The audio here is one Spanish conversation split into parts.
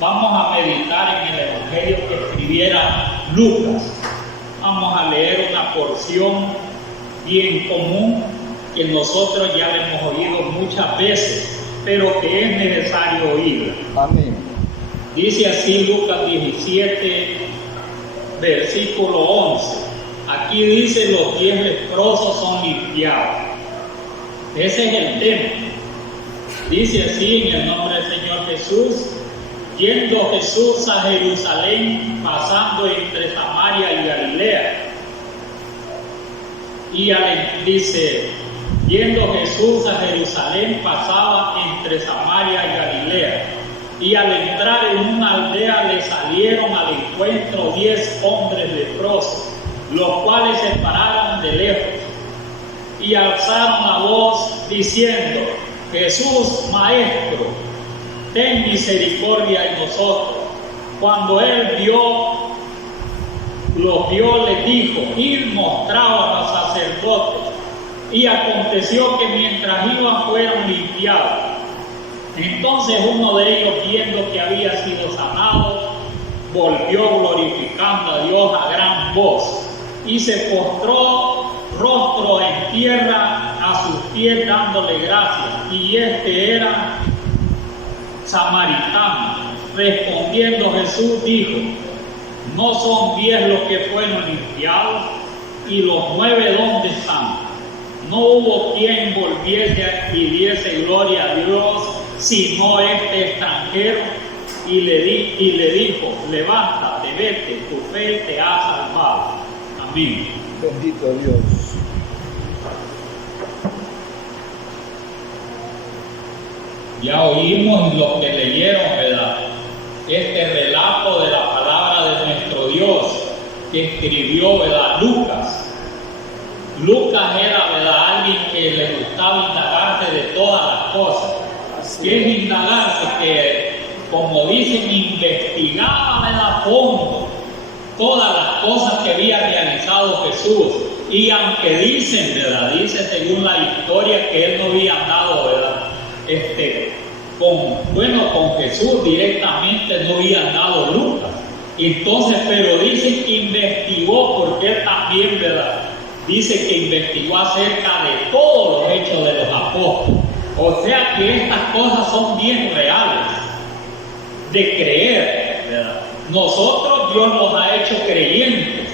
vamos a meditar en el Evangelio que escribiera Lucas. Vamos a leer una porción bien común que nosotros ya la hemos oído muchas veces, pero que es necesario oírla. Amén. Dice así Lucas 17, versículo 11. Aquí dice: los 10 leprosos son limpiados. Ese es el tema. Dice así, en el nombre del Señor Jesús: yendo Jesús a Jerusalén, pasando entre Samaria y Galilea. Dice: yendo Jesús a Jerusalén, pasaba entre Samaria y Galilea. Y al entrar en una aldea le salieron al encuentro 10 hombres leprosos, los cuales se pararon de lejos y alzaron la voz diciendo: Jesús, Maestro, ten misericordia de nosotros. Cuando él los vio, les dijo: id, mostraos a los sacerdotes. Y aconteció que mientras iban fueron limpiados. Entonces uno de ellos, viendo que había sido sanado, volvió glorificando a Dios a gran voz y se postró rostro en tierra a sus pies dándole gracias. Y este era samaritano. Respondiendo Jesús dijo: ¿no son 10 los que fueron limpiados? ¿Y los 9 dónde están? No hubo quien volviese y diese gloria a Dios, sino este extranjero. Y le dijo: levántate, vete, tu fe te ha salvado. Amén. Bendito Dios. Ya oímos lo que leyeron, ¿verdad? Este relato de la palabra de nuestro Dios que escribió, ¿verdad?, Lucas. Lucas era, ¿verdad?, alguien que le gustaba indagarse de todas las cosas. ¿Qué es indagarse? Que, como dicen, investigaba, ¿verdad?, a fondo todas las cosas que había realizado Jesús. Y aunque dicen, ¿verdad?, dice según la historia que él no había andado, ¿verdad?, con Jesús directamente, no había andado Lucas. Entonces, pero dicen que investigó, porque él también, ¿verdad?, dice que investigó acerca de todos los hechos de los apóstoles. O sea que estas cosas son bien reales, de creer, ¿verdad? Nosotros, Dios nos ha hecho creyentes,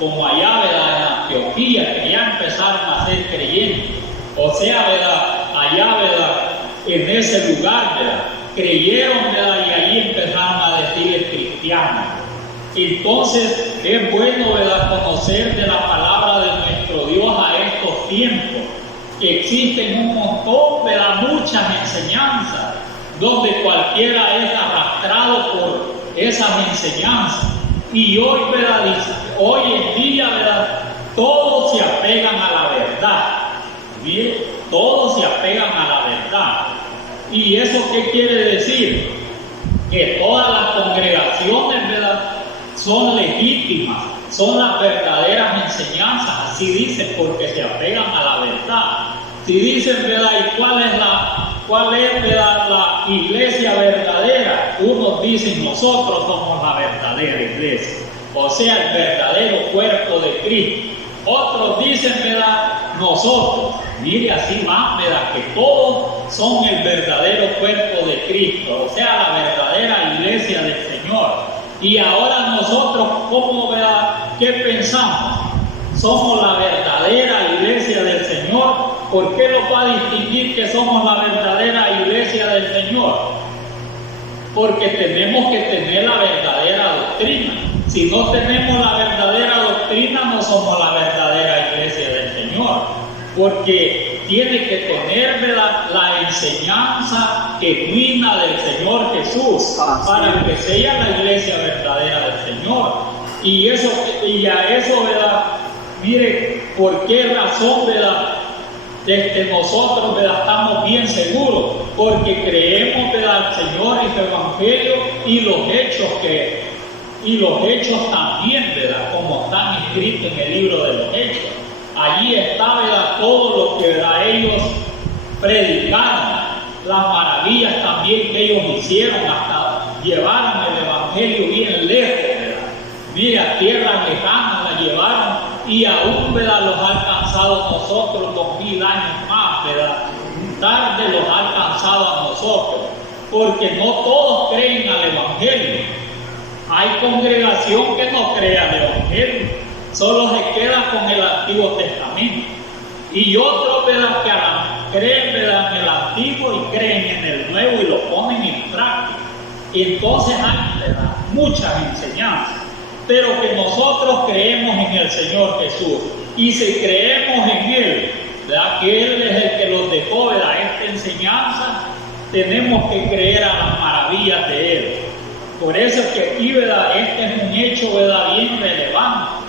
como allá, ¿verdad?, en Antioquía, que ya empezaron a ser creyentes. O sea, ¿verdad?, allá, ¿verdad?, en ese lugar, ¿verdad?, creyeron, ¿verdad?, y allí empezaron a decirles cristianos. Entonces, es bueno, ¿verdad?, conocer de la palabra de nuestro Dios a estos tiempos, que existen un montón, ¿verdad?, muchas enseñanzas, donde cualquiera es arrastrado por esas enseñanzas. Y hoy, ¿verdad?, hoy en día, ¿verdad?, todos se apegan a la verdad. Miren, todos se apegan a la verdad. ¿Y eso qué quiere decir? Que todas las congregaciones, ¿verdad?, son legítimas, son las verdaderas enseñanzas. Así dice, porque se apegan a la verdad. Si dicen, ¿verdad?, ¿y cuál es, ¿verdad?, la iglesia verdadera? Unos dicen: nosotros somos la verdadera iglesia, o sea, el verdadero cuerpo de Cristo. Otros dicen, ¿verdad?, nosotros. Mire, así van, ¿verdad?, que todos son el verdadero cuerpo de Cristo, o sea, la verdadera iglesia del Señor. Y ahora nosotros, ¿cómo, ¿verdad?, qué pensamos? Somos la verdadera iglesia del Señor. ¿Por qué nos va a distinguir que somos la verdadera iglesia del Señor? Porque tenemos que tener la verdadera doctrina. Si no tenemos la verdadera doctrina, no somos la verdadera iglesia del Señor. Porque tiene que tener, ¿verdad?, la enseñanza genuina del Señor Jesús, para que sea la iglesia verdadera del Señor. Y a eso, ¿verdad?, mire, ¿por qué razón, ¿verdad?, nosotros, ¿verdad?, estamos bien seguros? Porque creemos, ¿verdad?, al Señor y su Evangelio, y los hechos también, ¿verdad?, como están escritos en el libro de los Hechos. Allí está, ¿verdad?, todo lo que, ¿verdad?, ellos predicaron, las maravillas también que ellos hicieron, hasta llevar evangelio bien lejos, ¿verdad? Mire, a tierras lejanas la llevaron y aún, ¿verdad?, los ha alcanzado nosotros 2000 años más, ¿verdad? Tarde los ha alcanzado a nosotros, porque no todos creen al evangelio. Hay congregación que no cree al evangelio, solo se queda con el Antiguo Testamento. Y otros, ¿verdad?, que creen, ¿verdad?, en el Antiguo y creen en el Nuevo y lo ponen en práctica. Y entonces hay, ¿verdad?, muchas enseñanzas, pero que nosotros creemos en el Señor Jesús. Y si creemos en Él, ¿verdad?, que Él es el que nos dejó, ¿verdad?, esta enseñanza, tenemos que creer a las maravillas de Él. Por eso es que aquí, ¿verdad?, este es un hecho, ¿verdad?, bien relevante,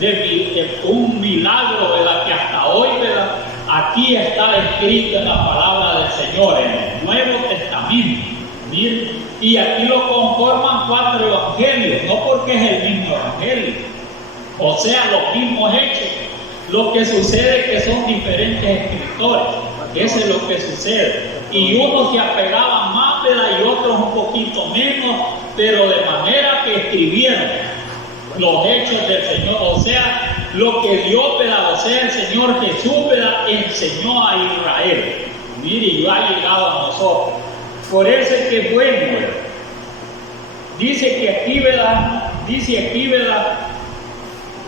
de un milagro, ¿verdad?, que hasta hoy, ¿verdad?, aquí está escrito en la palabra del Señor, en el Nuevo Testamento. Miren, y aquí lo conforman 4 evangelios, no porque es el mismo evangelio, o sea, los mismos hechos. Lo que sucede es que son diferentes escritores, eso es lo que sucede. Y unos se apegaban más, ¿verdad?, y otros un poquito menos, pero de manera que escribieron los hechos del Señor, o sea, lo que Dios, ¿verdad?, o sea, el Señor Jesús, ¿verdad?, enseñó a Israel. Mire, y ha llegado a nosotros. Por eso es que es bueno, ¿verdad? Dice que aquí, ¿verdad?,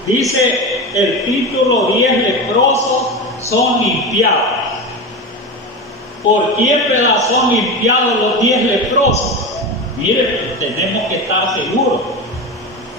dice el título 10 leprosos son limpiados. ¿Por quién, verdad, son limpiados los 10 leprosos? Mire, tenemos que estar seguros,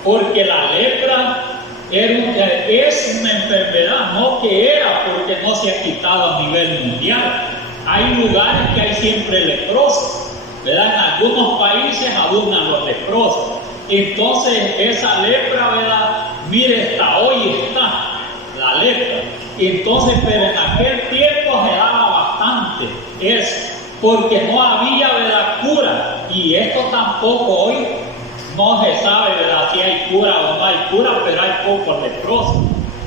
porque la lepra es una enfermedad, no que era, porque no se ha quitado a nivel mundial. Hay lugares que hay siempre leprosos, ¿verdad? En algunos países abundan los leprosos. Entonces esa lepra, ¿verdad?, mire, hasta hoy está la lepra. Entonces, pero en aquel tiempo se daba bastante eso, porque no había, ¿verdad?, cura. Y esto tampoco hoy no se sabe, ¿verdad?, si hay cura o no hay cura, pero hay pocos leprosos.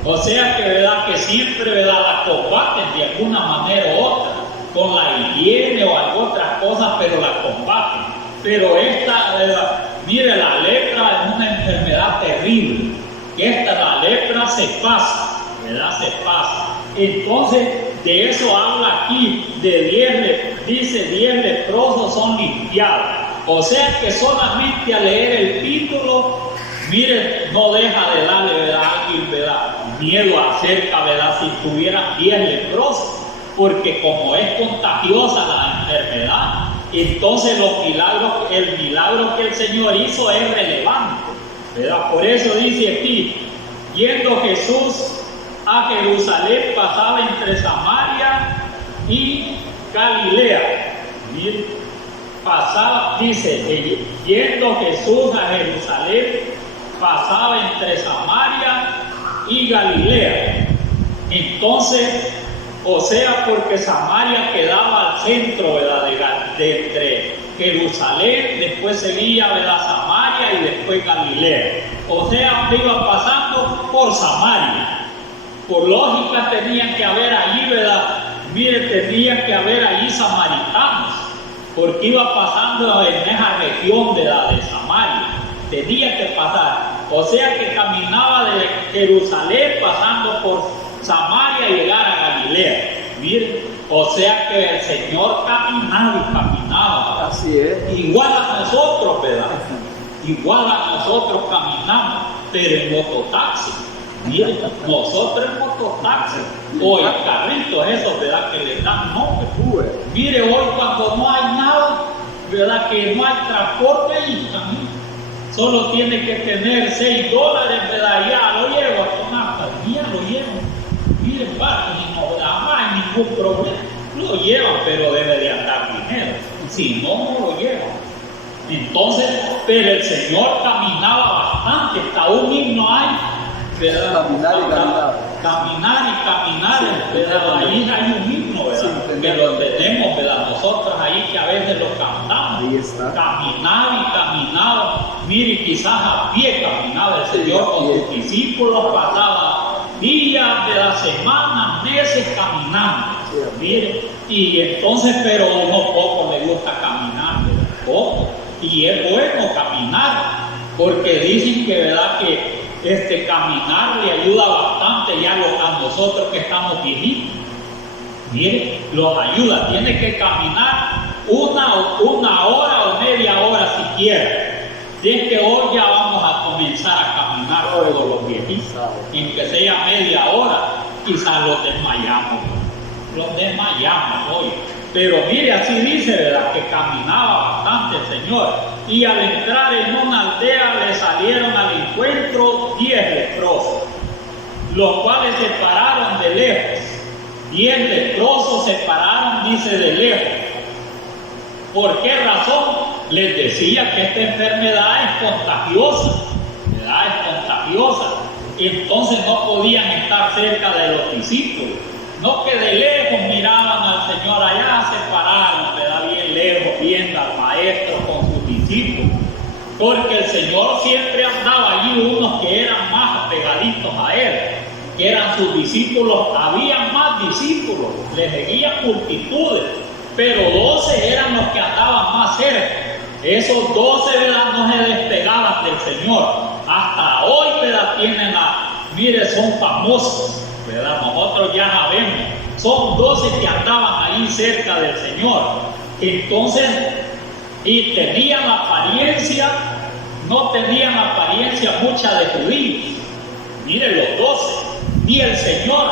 O sea que, ¿verdad?, que siempre, ¿verdad?, la combaten de alguna manera u otra, con la higiene o algunas otras cosas, pero la combaten. Pero esta, ¿verdad?, mire, la lepra es una enfermedad terrible. La lepra se pasa, ¿verdad?, se pasa. Entonces, de eso habla aquí, dice 10 leprosos son limpiados. O sea que solamente al leer el título, mire, no deja de darle, ¿verdad?, a alguien, ¿verdad?, miedo acerca, ¿verdad?, si tuvieran 10 leprosos, porque como es contagiosa la enfermedad, entonces el milagro que el Señor hizo es relevante, ¿verdad? Por eso dice aquí, yendo Jesús a Jerusalén, pasaba entre Samaria y Galilea. Bien, dice, yendo Jesús a Jerusalén, pasaba entre Samaria y Galilea. Entonces, o sea, porque Samaria quedaba al centro, ¿verdad?, de entre Jerusalén, después seguía, ¿verdad?, Samaria y después Galilea. O sea, iba pasando por Samaria. Por lógica tenían que haber allí, ¿verdad? Mire, tenían que haber allí samaritanos, porque iba pasando en esa región, ¿verdad?, de Samaria. Tenía que pasar. O sea que caminaba de Jerusalén pasando por Samaria y llegar a Galilea. Mire, o sea que el Señor caminaba y caminaba. Así es. Igual a nosotros, ¿verdad? Igual a nosotros caminamos, pero en mototaxi. Mire, nosotros en mototaxi o en carritos esos, ¿verdad?, que les dan nombre. Mire, hoy cuando no hay nada, ¿verdad?, que no hay transporte y camino. Solo tiene que tener $6, ¿verdad? Ya lo llevo a tomar, ya lo llevo. Mire, y no hay ningún problema. Lo llevan, pero debe de andar dinero. Si no, no lo llevan. Entonces, pero el Señor caminaba bastante, hasta un himno hay, ¿verdad? Caminar y caminar. Caminar y caminar, sí, ¿verdad? Ahí hay un himno, ¿verdad? Sí, que lo tenemos, ¿verdad? Nosotros ahí que a veces lo cantamos. Ahí está. Caminar y caminaba. Mire, quizás a pie caminaba el Señor con sus discípulos, pasaba días de la semana, meses caminando. Sí, mire, y entonces, pero a uno poco le gusta caminar, ¿verdad? Poco. Y es bueno caminar, porque dicen que, ¿verdad?, que caminar le ayuda bastante ya a nosotros que estamos viejitos. Mire, los ayuda. Tiene que caminar una hora o media hora siquiera. Si es que hoy ya vamos a comenzar a caminar todos los viejitos, en que sea media hora, quizás los desmayamos hoy. Pero mire, así dice, ¿verdad?, que caminaba bastante el Señor. Y al entrar en una aldea le salieron al encuentro 10 leprosos, los cuales se pararon de lejos. 10 leprosos se pararon, dice, de lejos. ¿Por qué razón? Les decía que esta enfermedad es contagiosa, ¿verdad? Es contagiosa. Entonces no podían estar cerca de los discípulos. No que de lejos miraban al Señor, allá se pararon, ¿verdad?, bien lejos, viendo al Maestro con sus discípulos. Porque el Señor siempre andaba allí unos que eran más pegaditos a Él, que eran sus discípulos. Había más discípulos, les seguían multitudes, pero 12 eran los que andaban más cerca. Esos 12, ¿verdad?, no se despegaban del Señor. Hasta hoy, ¿verdad?, mire, son famosos, ¿verdad? Nosotros ya sabemos, son 12 que andaban ahí cerca del Señor. Entonces, y tenían apariencia, no tenían apariencia mucha de judíos. Mire, los 12, ni el Señor,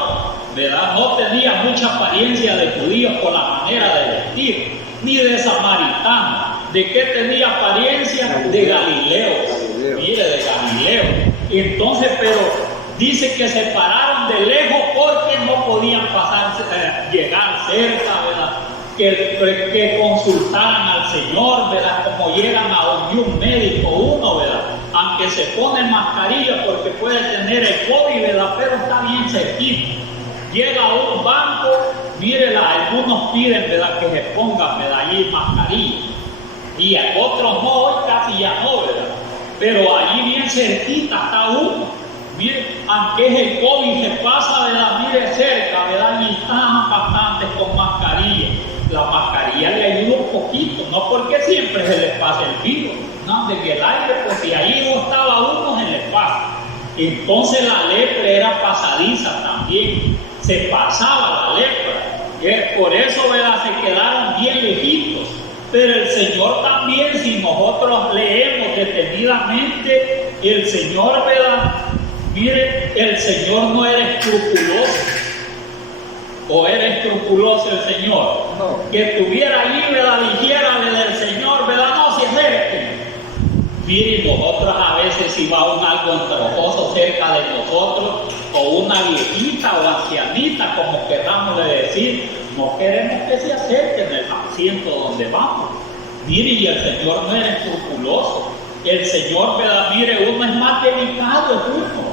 ¿verdad?, no tenía mucha apariencia de judíos por la manera de vestir, ni de samaritano. ¿De qué tenía apariencia? De Galileo. Mire, de Galileo. Entonces, pero dice que se pararon de lejos porque no podían llegar cerca, ¿verdad?, que consultaran al Señor, ¿verdad?, como llegan a un médico uno, ¿verdad?, aunque se pone mascarilla porque puede tener el COVID, ¿verdad?, pero está bien cerquita. Llega a un banco, mire, algunos piden, ¿verdad?, que se pongan, ¿verdad?, allí mascarilla, y a otros no, hoy casi ya no, ¿verdad?, pero allí bien cerquita está uno. Mire, aunque es el COVID, se pasa, ¿verdad?, mire, cerca, ¿verdad?, y están bastantes con mascarilla. La mascarilla le ayuda un poquito, no porque siempre se les pase el virus, no, de que el aire, pues si allí no estaba uno, se les pasa. Entonces la lepra era pasadiza también, se pasaba la lepra. Por eso, ¿verdad?, se quedaron bien lejitos. Pero el Señor también, si nosotros leemos detenidamente, el Señor, ¿verdad?, mire, el Señor no era escrupuloso. ¿O era escrupuloso el Señor? No. Que estuviera allí, ¿verdad?, dijera del Señor, ¿verdad?, no se acerquen. Mire, nosotros a veces, si va algo antrojoso cerca de nosotros, o una viejita o ancianita, como queramos decir, no queremos que se acerquen al asiento donde vamos. Mire, y el Señor no era escrupuloso. El Señor, ¿verdad?, mire, uno es más delicado, es uno.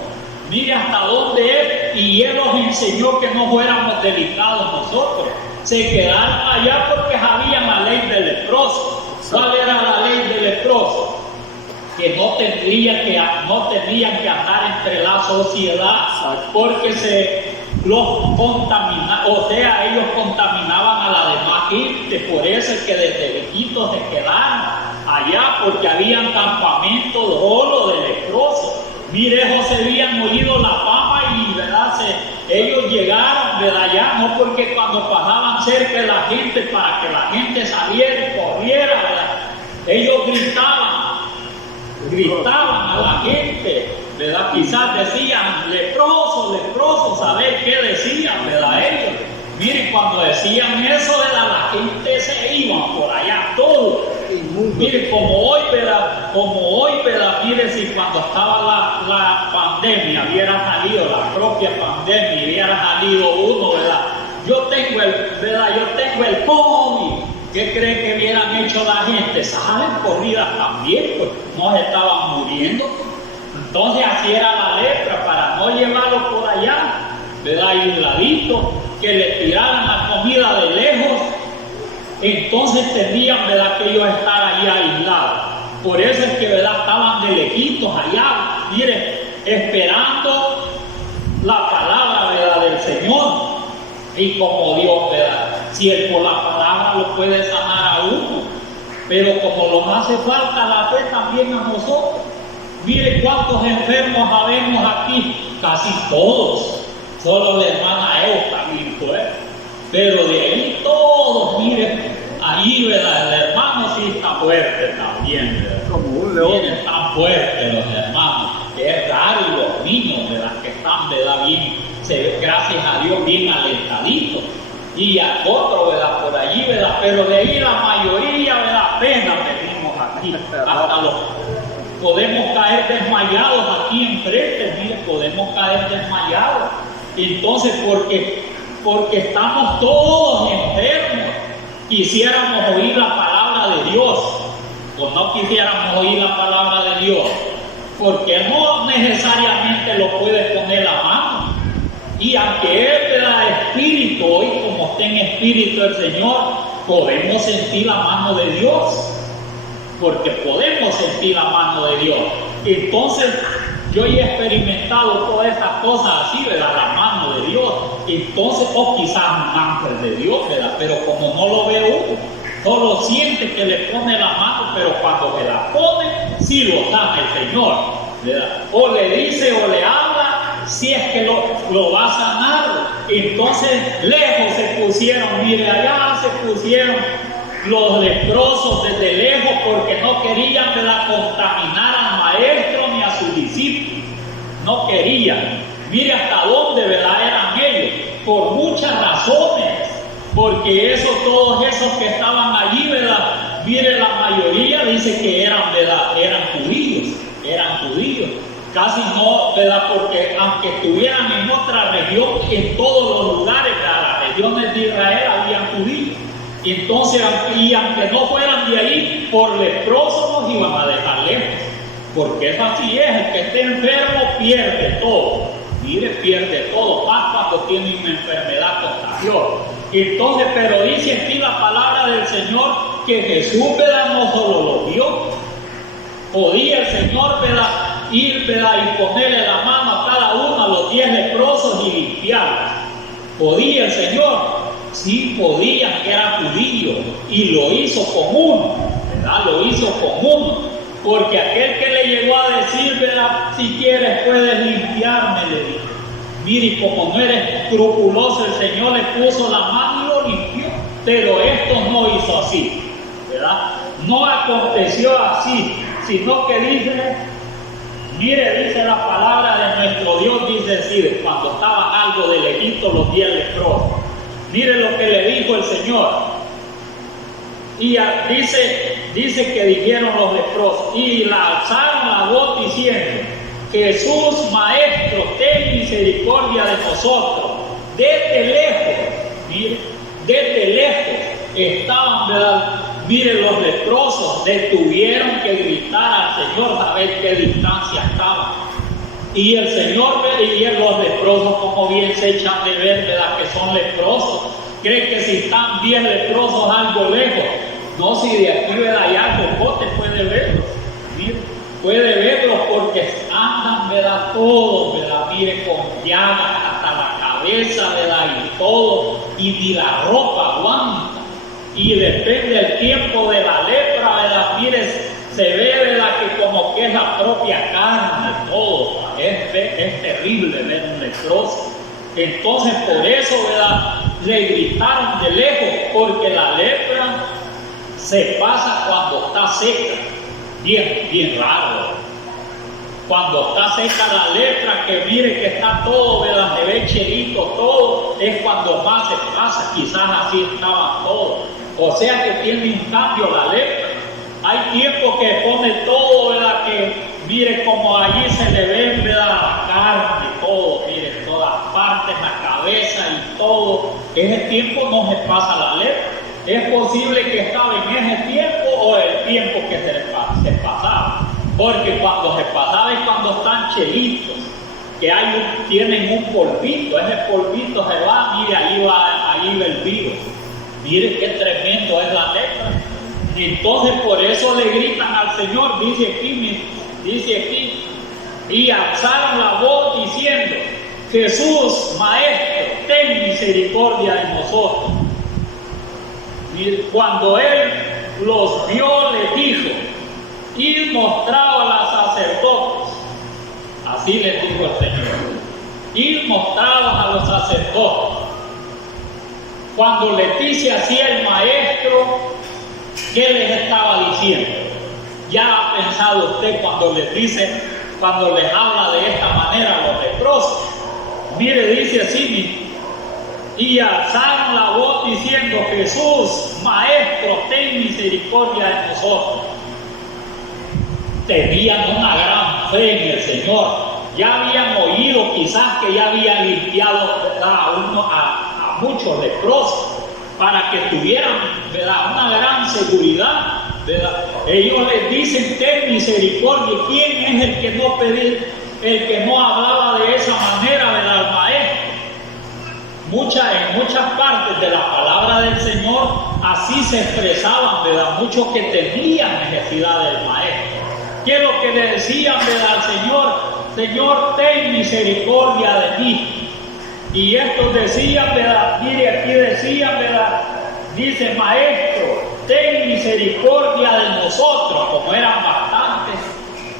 Mire hasta dónde es, y Él nos enseñó que no fuéramos delicados nosotros. Se quedaron allá porque sabían la ley del leproso. ¿Cuál era la ley del leproso? Que no tendrían que andar entre la sociedad, porque los contaminaban, o sea, ellos contaminaban a la demás gente. Por eso es que desde lejitos se quedaron allá, porque habían campamentos solo de leprosos. Mire, ellos se habían oído la fama y, ¿verdad?, ellos llegaron, ¿verdad?, allá, no porque cuando pasaban cerca de la gente, para que la gente saliera y corriera, ¿verdad?, ellos gritaban a la gente, ¿verdad?, quizás decían, leprosos, ¿sabéis qué decían, ¿verdad?, ellos? Miren, cuando decían eso, ¿verdad?, la gente se iba por allá, todo. Mire, como hoy, ¿verdad?, mire, si cuando estaba la pandemia, hubiera salido la propia pandemia, hubiera salido uno, ¿verdad?, yo tengo el COVID. ¿Qué creen que hubieran hecho la gente? Salen corridas también, pues no se estaban muriendo. Entonces así era la lepra, para no llevarlo por allá, ¿verdad?, aisladito, que le tiraran la comida de lejos. Entonces tenían, ¿verdad?, que ellos estar allí aislados. Por eso es que, ¿verdad?, estaban de lejitos allá, mire, esperando la palabra, ¿verdad?, del Señor. Y como Dios, ¿verdad?, si Él por la palabra lo puede sanar a uno, pero como nos hace falta la fe también a nosotros. Mire cuántos enfermos habemos aquí, casi todos, solo la hermana Eusta fue, pero de ahí todos, mire, ahí, ¿verdad? El hermano sí está fuerte también, ¿verdad? Como un león. Vienen tan fuertes los hermanos, que es raro, y los niños, ¿verdad? Que están, ¿verdad? Bien, gracias a Dios, bien alentaditos. Y a otros, ¿verdad? Por allí, ¿verdad? Pero de ahí la mayoría, ¿verdad? Apenas venimos aquí, hasta los... Podemos caer desmayados aquí enfrente, mire, podemos caer desmayados. Entonces, porque estamos todos enfermos, quisiéramos oír la palabra de Dios, o no quisiéramos oír la palabra de Dios, porque no necesariamente lo puede poner la mano. Y aunque Él da espíritu, hoy como está en espíritu el Señor, podemos sentir la mano de Dios, porque podemos sentir la mano de Dios. Entonces, yo he experimentado todas esas cosas así, ¿verdad? La mano de Dios. Entonces, o quizás un ángel de Dios, ¿verdad? Pero como no lo ve uno, solo siente que le pone la mano, pero cuando se la pone, sí lo sana el Señor, ¿verdad? O le dice o le habla, si es que lo va a sanar. Entonces, lejos se pusieron, mire, allá se pusieron los leprosos desde lejos, porque no querían, ¿verdad?, contaminar al maestro ni a sus discípulos. No querían. Mire hasta dónde, ¿verdad?, eran ellos. Por muchas razones. Porque todos esos que estaban allí, ¿verdad?, mire, la mayoría dice que eran, ¿verdad?, eran judíos. Casi no, ¿verdad?, porque aunque estuvieran en otra región, en todos los lugares, ¿verdad?, las regiones de Israel habían judíos. Entonces, aunque no fueran de ahí, por leprosos nos iban a dejar lejos. Porque eso así es, el que esté enfermo pierde todo. Mire, pierde todo, más cuando tiene una enfermedad contagiosa. Entonces, pero dice aquí la palabra del Señor que Jesús, ¿verdad?, no solo lo vio. Podía el Señor, ¿verdad?, ir, ¿verdad?, y ponerle la mano a cada uno, a los 10 leprosos, y limpiarlos. Podía el Señor. Sí podía, que era judío, y lo hizo con uno, ¿verdad? Lo hizo con uno, porque aquel que le llegó a decir, ¿verdad?, si quieres puedes limpiarme, le dijo. Mire, como no eres escrupuloso, el Señor le puso la mano y lo limpió, pero esto no hizo así, ¿verdad? No aconteció así, sino que dice, mire, dice la palabra de nuestro Dios, dice así, cuando estaban algo de lejito los 10 leprosos. Mire lo que le dijo el Señor. Y dice que dijeron los leprosos, y la alzaron la voz diciendo: Jesús, Maestro, ten misericordia de nosotros. Desde lejos, mire, desde lejos estaban, ¿verdad? Mire, los leprosos detuvieron que gritar al Señor a ver qué distancia estaban. Y el Señor veía los leprosos, como bien se echan de ver, ¿verdad?, que son leprosos. Cree que si están bien leprosos algo lejos. No, si de aquí, ¿verdad?, allá Cocote puede verlos. Mire, puede verlos porque andan, ¿verdad?, todos, ¿verdad?, mire, con llagas hasta la cabeza, ¿verdad?, y todo, y ni la ropa aguanta. Y depende del tiempo de la lepra, ¿verdad?, mire, se ve, ¿verdad?, que como que es la propia carne, todo. Es terrible ver un leproso. Entonces, por eso, ¿verdad?, le gritaron de lejos, porque la lepra se pasa cuando está seca. Bien raro. Cuando está seca la lepra, que mire que está todo, ¿verdad?, se ve chelito todo, es cuando más se pasa. Quizás así estaban todos. O sea que tiene un cambio la lepra. Hay tiempo que pone todo, ¿verdad?, que mire como allí se le ve, ¿verdad?, la carne, todo, mire, en todas partes, la cabeza y todo. Ese tiempo no se pasa la lepra. Es posible que estaba en ese tiempo o el tiempo que se pasaba. Porque cuando se pasaba es cuando están chelitos, que tienen un polvito. Ese polvito se va, mire, ahí va el virus. Mire qué tremendo es la lepra. Entonces por eso le gritan al Señor, dice aquí, y alzaron la voz diciendo: Jesús, Maestro, ten misericordia de nosotros. Cuando él los vio, les dijo: id mostraos a los sacerdotes. Así les dijo el Señor: id mostraos a los sacerdotes. Cuando les dice así el maestro, ¿qué les estaba diciendo? ¿Ya ha pensado usted cuando les dice, cuando les habla de esta manera a los leprosos? Mire, dice así: y alzaron la voz diciendo: Jesús, Maestro, ten misericordia de nosotros. Tenían una gran fe en el Señor. Ya habían oído quizás que ya habían limpiado, ¿verdad?, a muchos leprosos, para que tuvieran, ¿verdad?, una gran seguridad, ¿verdad? Ellos les dicen: ten misericordia. ¿Quién es el que no pedía, el que no hablaba de esa manera, ¿verdad?, al maestro? En muchas partes de la palabra del Señor así se expresaban, ¿verdad?, muchos que tenían necesidad del maestro. ¿Qué es lo que le decían, ¿verdad?, al Señor? Señor, ten misericordia de mí. Y estos decían, ¿verdad?, mire, aquí decían, ¿verdad?, dice: Maestro, ten misericordia de nosotros, como eran bastantes,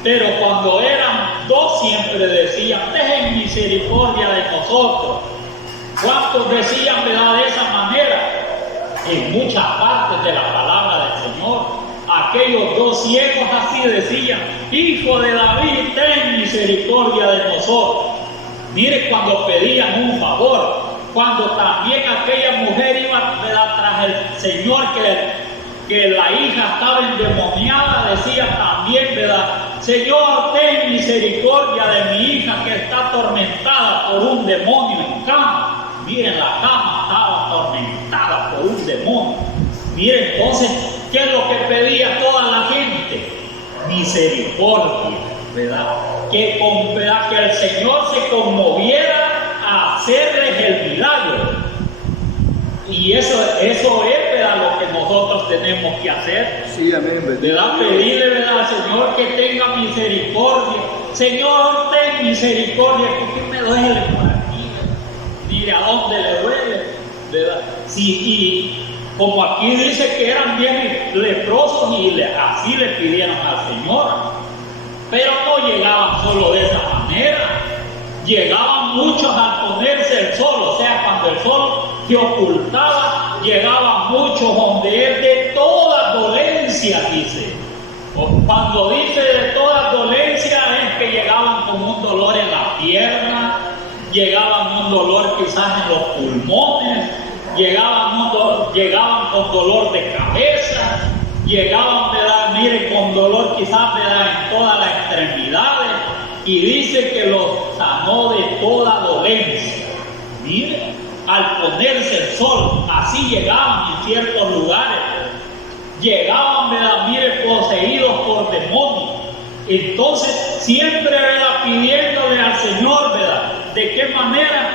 pero cuando eran dos siempre decían: ten misericordia de nosotros. ¿Cuántos decían, verdad, de esa manera? En muchas partes de la palabra del Señor, aquellos dos ciegos así decían: Hijo de David, ten misericordia de nosotros. Mire, cuando pedían un favor, cuando también aquella mujer iba, ¿verdad?, tras el Señor, que la hija estaba endemoniada, decía también, ¿verdad: Señor, ten misericordia de mi hija que está atormentada por un demonio en cama. Miren, la cama estaba atormentada por un demonio. Miren, entonces, ¿qué es lo que pedía toda la gente? Misericordia, ¿verdad? Que el Señor se conmoviera a hacerles el milagro. Y eso es, ¿verdad?, lo que nosotros tenemos que hacer. Sí, amén. ¿Verdad? Pedirle, ¿verdad?, al Señor que tenga misericordia. Señor, ten misericordia, que me duele por aquí. Mire, ¿a dónde le duele? ¿Verdad? Sí, y como aquí dice que eran bien leprosos y así le pidieron al Señor. Pero no llegaban solo de esa manera. Llegaban muchos al ponerse el sol, o sea, cuando el sol se ocultaba, llegaban muchos donde él de todas dolencias, dice. Cuando dice de todas dolencias es que llegaban con un dolor en la pierna, llegaban un dolor quizás en los pulmones, llegaban con dolor de cabeza, llegaban, ¿verdad?, mire, con dolor quizás, ¿verdad?, en todas las extremidades. Y dice que los sanó de toda dolencia. Mire, al ponerse el sol, así llegaban en ciertos lugares. Llegaban, ¿verdad?, mire, poseídos por demonios. Entonces, siempre, ¿verdad?, pidiéndole al Señor, ¿verdad?, ¿de qué manera?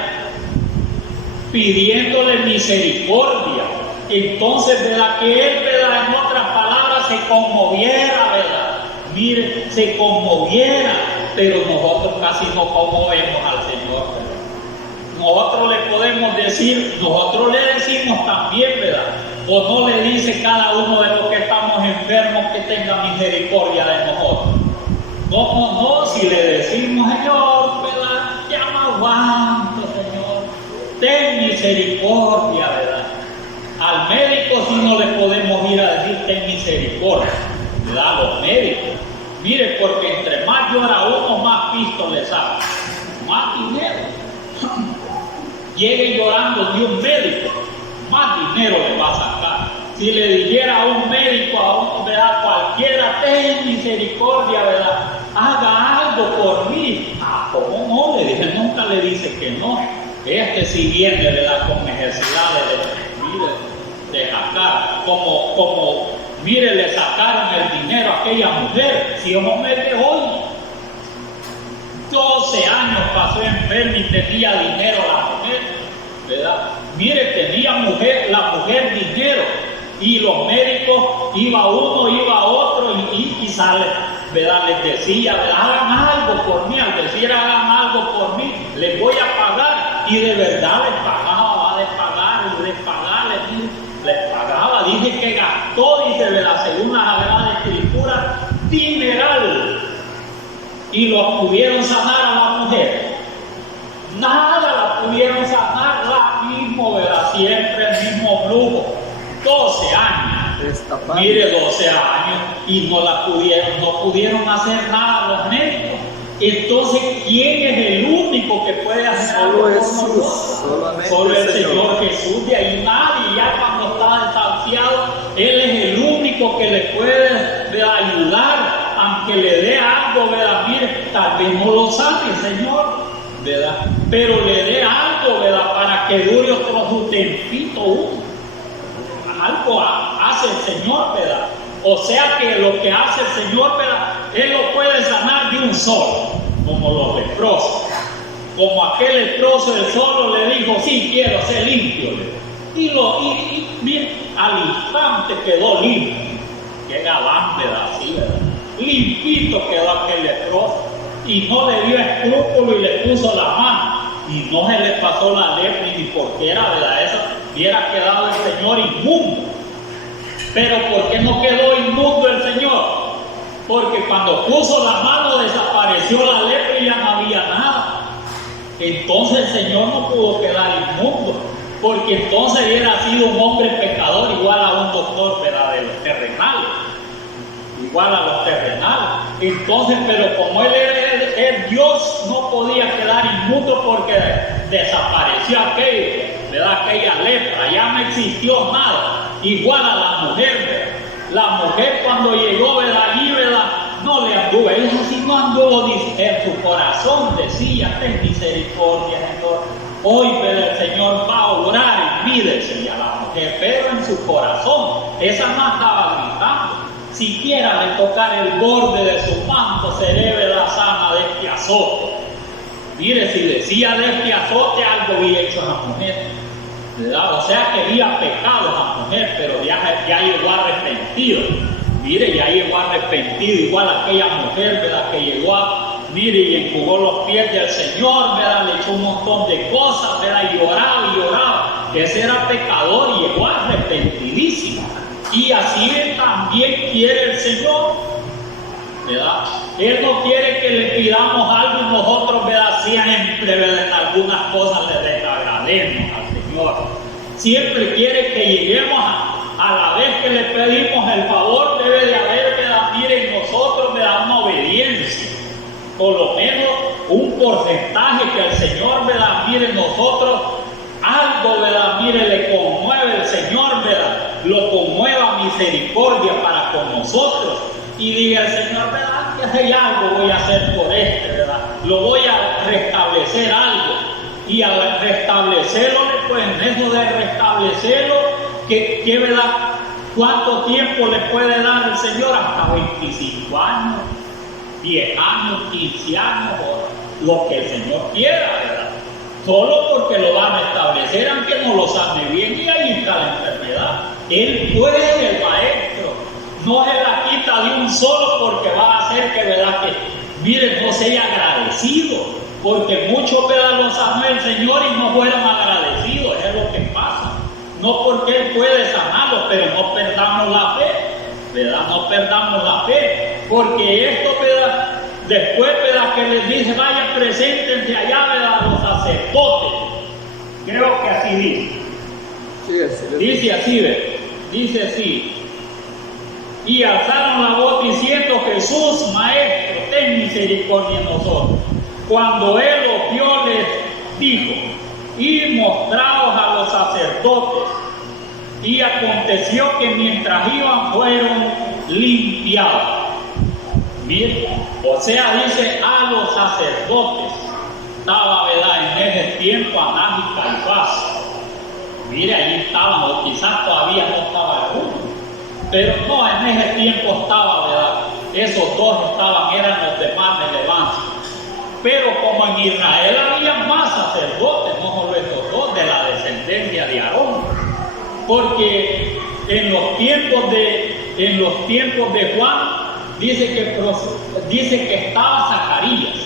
Pidiéndole misericordia. Entonces, ¿verdad?, que Él, ¿verdad?, en otras palabras, se conmoviera, ¿verdad? Mire, se conmoviera. Pero nosotros casi no conmovemos al Señor, ¿verdad? Nosotros le podemos decir, nosotros le decimos también, ¿verdad? O no le dice cada uno de los que estamos enfermos que tenga misericordia de nosotros. No, si le decimos: Señor, ¿verdad?, ya me aguanto, Señor, ten misericordia, ¿verdad? Al médico sí no le podemos ir a decir: ten misericordia, ¿verdad?, los médicos. Mire, porque entre más llora uno, más pisto le saca, más dinero. Llegue llorando de un médico, más dinero le va a sacar. Si le dijera a un médico, a uno, ¿verdad?, cualquiera: ten misericordia, ¿verdad?, haga algo por mí. ¿Cómo no? Le dije, nunca le dice que no. Si viene, ¿verdad?, con necesidades de sacar, mire, le sacaron el dinero a aquella mujer. Si un hombre de hoy, 12 años pasó enferma y tenía dinero la mujer, ¿verdad? Mire, tenía la mujer dinero, y los médicos, iba uno, iba otro, y sale, ¿verdad?, les decía: ¿verdad?, hagan algo por mí. Al decir hagan algo por mí, les voy a pagar. Y de verdad les pagaba, les pagaba. Dice que gastó, dice, ¿verdad?, y lo pudieron sanar a la mujer. Nada la pudieron sanar, la misma, ¿verdad? Siempre el mismo brujo. 12 años. Mire, 12 años y no pudieron hacer nada los médicos. Entonces, ¿quién es el único que puede hacer algo por nosotros? Solo el Señor Jesús. De ahí nadie, ya cuando está desahuciado, Él es el único que le puede ayudar, aunque le dé algo, ¿verdad? Mire, tal vez no lo sabe el Señor, ¿verdad? Pero le dé algo, ¿verdad? Para que dure otro su tempito. Algo hace el Señor, ¿verdad? O sea que lo que hace el Señor, ¿verdad? Él lo puede sanar de un solo, como los leprosos. Como aquel leproso, él solo le dijo, sí, quiero ser limpio. Y mira, al instante quedó limpio. Qué galán, ¿verdad? Sí, ¿verdad? Limpito quedó aquel leproso. Y no le dio escrúpulo y le puso la mano. Y no se le pasó la lepra ni porque era, ¿verdad? Eso hubiera quedado el Señor inmundo. Pero ¿por qué no quedó inmundo el Señor? Porque cuando puso la mano desapareció la lepra y ya no había nada. Entonces el Señor no pudo quedar inmundo, porque entonces hubiera sido un hombre pecador igual a un doctor, ¿verdad? De los terrenales. Igual a los terrenales. Entonces, pero como Él es Dios, no podía quedar inmundo porque desapareció aquella lepra, ya no existió nada. Igual a la mujer, ¿verdad? La mujer cuando llegó, ¿verdad? Allí, ¿verdad? No le anduvo, ella sí no anduvo en su corazón, decía, ten misericordia, Señor. Hoy, ¿verdad? El Señor va a obrar en mí, decía la mujer, pero en su corazón, esa no estaba gritando. Siquiera de tocar el borde de su manto seré, ¿verdad? Sana de este azote. Mire, si decía de este azote, algo había hecho a la mujer, ¿verdad? O sea que había pecado a la mujer, pero ya llegó arrepentido. Mire, ya llegó arrepentido, igual aquella mujer, ¿verdad? Que llegó mire, y enjugó los pies del Señor, ¿verdad? Le echó un montón de cosas, ¿verdad? Y lloraba. Ese era pecador y llegó arrepentidísimo. Y así también quiere el Señor, ¿verdad? Él no quiere que le pidamos algo y nosotros, ¿verdad? Siempre, ¿verdad? En algunas cosas le desagrademos al Señor. Siempre quiere que lleguemos a la vez que le pedimos el favor, debe de haber, ¿verdad? Mire, en nosotros, ¿verdad? Una obediencia. Por lo menos un porcentaje que el Señor, ¿verdad? Mire, nosotros algo, ¿verdad? Mire, le conmueve el Señor, ¿verdad? Lo conmueva misericordia para con nosotros y diga el Señor, ¿verdad? Que hay algo voy a hacer por ¿verdad? Lo voy a restablecer algo y al restablecerlo, pues en eso de restablecerlo, ¿qué verdad? ¿Cuánto tiempo le puede dar el Señor? Hasta 25 años, 10 años, 15 años, o lo que el Señor quiera, ¿verdad? Solo porque lo va a restablecer, aunque no lo sane bien, y ahí está la enfermedad. Él puede, el maestro, no se la quita de un solo porque va a hacer que, ¿verdad? Que, miren, no sea agradecido, porque muchos, ¿verdad? Lo sanó el Señor y no fueron agradecidos, es lo que pasa. No porque Él puede sanarlos, pero no perdamos la fe, ¿verdad? No perdamos la fe, porque esto, ¿verdad? Después, ¿verdad? Que les dice, vayan, preséntense allá, ¿verdad? Los sacerdotes. Creo que así dice. Sí, dice así, ¿verdad? Dice así. Y alzaron la voz diciendo, Jesús, Maestro, ten misericordia en nosotros. Cuando Él los vio, les dijo, y mostraos a los sacerdotes. Y aconteció que mientras iban fueron limpiados. Miren, o sea, dice a los sacerdotes. Estaba, ¿verdad? En ese tiempo Anás y Caifás. Mire, ahí estaban, o quizás todavía no estaba el uno. Pero no, en ese tiempo estaba, ¿verdad? Esos dos estaban, eran los de más relevancia. Pero como en Israel había más sacerdotes, no solo estos dos, de la descendencia de Aarón. Porque en los tiempos de Juan, dice que estaba Zacarías.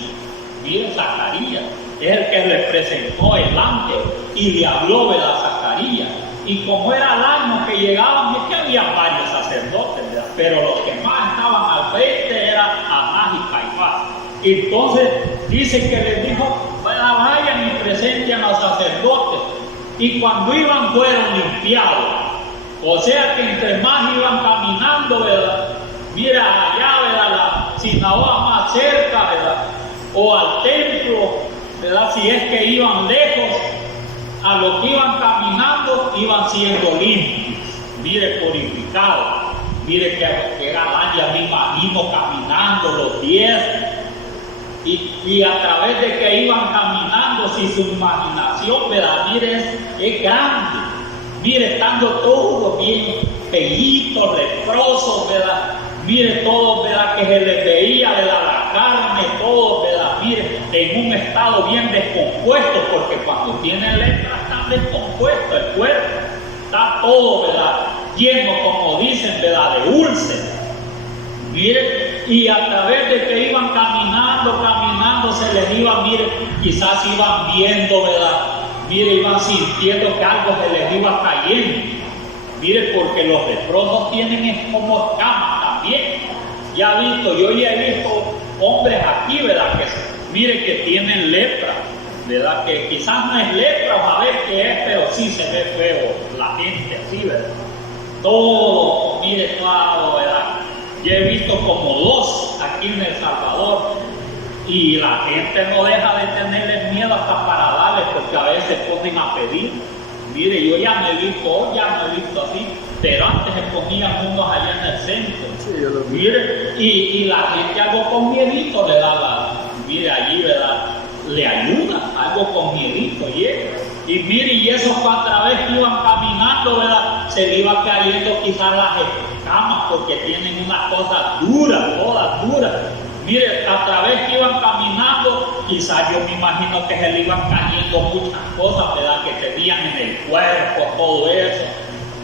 Miren, Zacarías es el que le presentó el ángel y le habló, ¿verdad? Zacarías. Y como era el año que llegaban, es que había varios sacerdotes, ¿verdad? Pero los que más estaban al frente eran Anás y Caifás. Entonces dice que les dijo, vayan y presenten a los sacerdotes. Y cuando iban fueron limpiados. O sea que entre más iban caminando, ¿verdad? Mira allá, ¿verdad? La sinagoga más cerca, ¿verdad? O al templo, ¿verdad? Si es que iban lejos, a lo que iban caminando, iban siendo limpios. Mire, purificados. Mire que era ya me imagino caminando los pies. Y a través de que iban caminando, si su imaginación, ¿verdad? Mire, es grande. Mire, estando todos bien pellitos, leprosos, ¿verdad? Mire, todos, ¿verdad? Que se les veía, ¿verdad? La carne, todos, ¿verdad? Mire, en un estado bien descompuesto, porque cuando tienen lepra están descompuestos, el cuerpo está todo, ¿verdad? Lleno, como dicen, ¿verdad? De úlceras. Mire, y a través de que iban caminando, se les iba, mire, quizás iban viendo, ¿verdad? Mire, iban sintiendo que algo se les iba cayendo. Mire, porque los leprosos tienen como escamas también. Ya he visto, yo ya he visto hombres aquí, ¿verdad? Que mire que tienen lepra, ¿verdad? Que quizás no es lepra, a ver qué es, pero sí se ve feo la gente así, ¿verdad? Todo, mire, claro, ¿verdad? Yo he visto como 2 aquí en El Salvador y la gente no deja de tenerles miedo hasta para darles, porque a veces ponen a pedir. Mire, yo ya me he visto así, pero antes se ponían unos allá en el centro. Sí, yo lo vi. Mire, y la gente algo con miedito le daba, mire, allí, ¿verdad? Le ayuda, algo con miedito llega. Y mire, y eso fue a través que iban caminando, ¿verdad? Se le iba cayendo quizás las escamas, porque tienen unas cosas duras, todas duras. Mire, a través que iban caminando, quizás yo me imagino que se le iban cayendo muchas cosas, ¿verdad? Que tenían en el cuerpo, todo eso.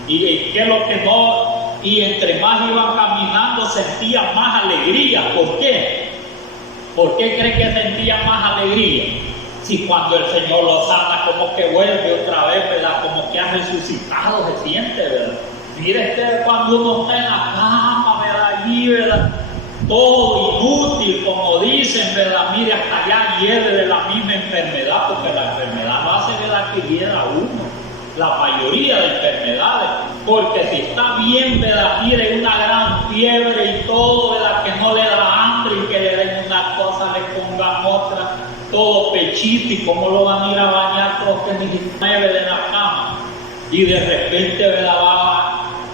Y que lo que no, y entre más iban caminando, sentían más alegría. ¿Por qué? ¿Por qué cree que sentían más alegría? Si cuando el Señor lo sana, como que vuelve otra vez, ¿verdad? Como que ha resucitado, se siente, ¿verdad? Mire, cuando uno está en la cama, ¿verdad? Allí, ¿verdad? Todo inútil, como dicen, ¿verdad? Mire, hasta allá hiede de la misma enfermedad, porque la enfermedad va a ser, ¿verdad? Que hieda a uno. La mayoría de enfermedades, porque si está bien, ¿verdad? Mire, una gran fiebre y todo, ¿verdad? Que no le da hambre y que le den una cosa, le pongan otra, todo pechito, y cómo lo van a ir a bañar, todos que ni mueve de la cama. Y de repente, ¿verdad?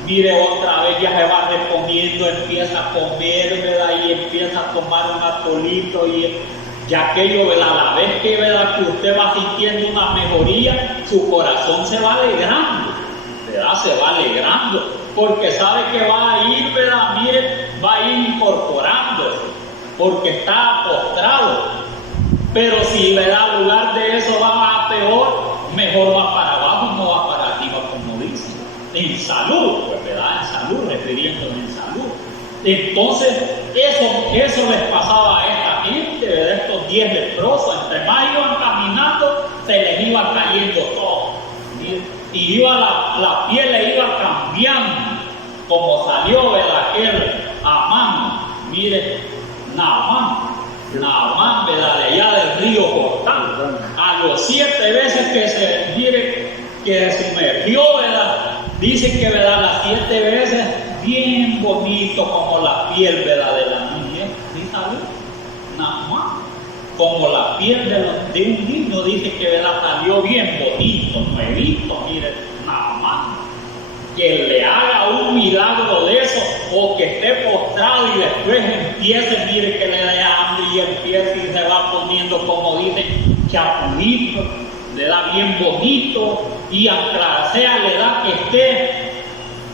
Mire, otra vez ya se va reponiendo, empieza a comer, ¿verdad? Y empieza a tomar un atolito y ya aquello, ¿verdad? A la vez que, ¿verdad? Que usted va sintiendo una mejoría, su corazón se va alegrando, ¿verdad? Se va alegrando, porque sabe que va a ir, ¿verdad? Mire, va a ir incorporándose, porque está postrado. Pero si, ¿verdad? En lugar de eso va a peor, mejor va para abajo, no va para arriba, como dice. En salud, pues, ¿verdad? En salud, refiriéndome en salud. Entonces, eso les pasaba a esta gente, ¿verdad? Estos 10 leprosos, entre más iban caminando, se les iba cayendo todo. Y iba la piel le iba cambiando, como salió, ¿verdad? Aquel Amán, mire, Naamán, ¿verdad? De allá del río Jordán. A los 7 veces que se, mire, que se sumergió, ¿verdad? Dice que, ¿verdad? Las 7 veces, bien bonito como la piel, ¿verdad? De la niña, ¿sí sabe? Naamán, como la piel de un niño, dice que, ¿verdad? Salió bien bonito, nuevito, mire, Naamán. Que le haga un milagro de eso, o que esté postrado y después empiece, mire, que le dé hambre y empiece y se va poniendo, como dicen, chapulito, le da bien bonito, y aunque sea la edad que esté,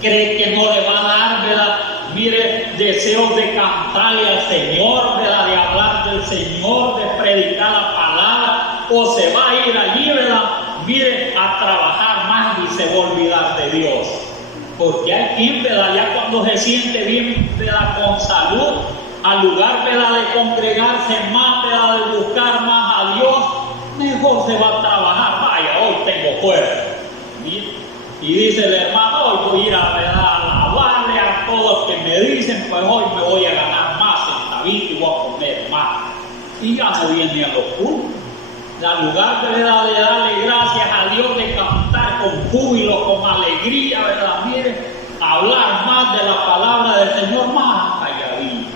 cree que no le va a dar, ¿verdad? Mire, deseos de cantarle al Señor, ¿verdad? De hablar del Señor, de predicar la palabra, o se va a ir allí, ¿verdad? Mire, a trabajar más y se va a olvidar de Dios. Porque hay quien, ¿verdad? Ya cuando se siente bien, ¿verdad? Con salud, al lugar, ¿verdad? De congregarse más, ¿verdad? De buscar más a Dios, mejor se va a trabajar. Vaya, hoy tengo fuerza. Y dice el hermano, hoy voy a ir a, ¿verdad? A alabarle a todos que me dicen, pues hoy me voy a ganar más centavito y voy a comer más. y ya no viene a los cultos. En lugar de darle gracias a Dios, de cantar con júbilo, con alegría, ¿verdad? Mire, hablar más de la palabra del Señor, más calladito.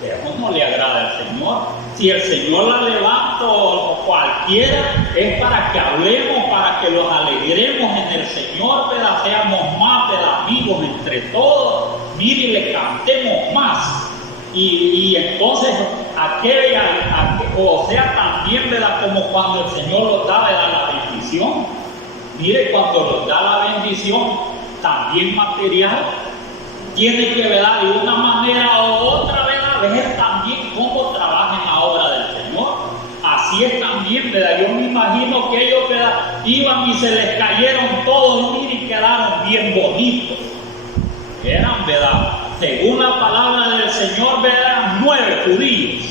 Eso no le agrada al Señor. Si el Señor la levanta o cualquiera, es para que hablemos, para que los alegremos en el Señor, ¿verdad? Seamos más, ¿verdad? Amigos entre todos. Mire, y le cantemos más. Y entonces o sea, también, ¿verdad? Como cuando el Señor nos da, ¿verdad? La bendición. Mire, cuando nos da la bendición, también material, tiene que, ¿verdad? De una manera u otra, ¿verdad? Ver también cómo trabaja en la obra del Señor. Así es también, ¿verdad? Yo me imagino que ellos, ¿verdad? Iban y se les cayeron todos, mire, y quedaron bien bonitos. Eran, ¿verdad? Según la palabra del Señor, eran 9 judíos.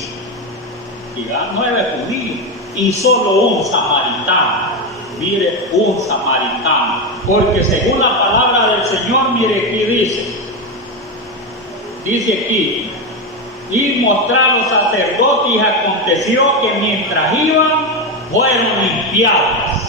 Digan 9 judíos. Y solo un samaritano. Mire, un samaritano. Porque según la palabra del Señor, mire aquí dice aquí, y mostrar a los sacerdotes, y aconteció que mientras iban, fueron limpiados.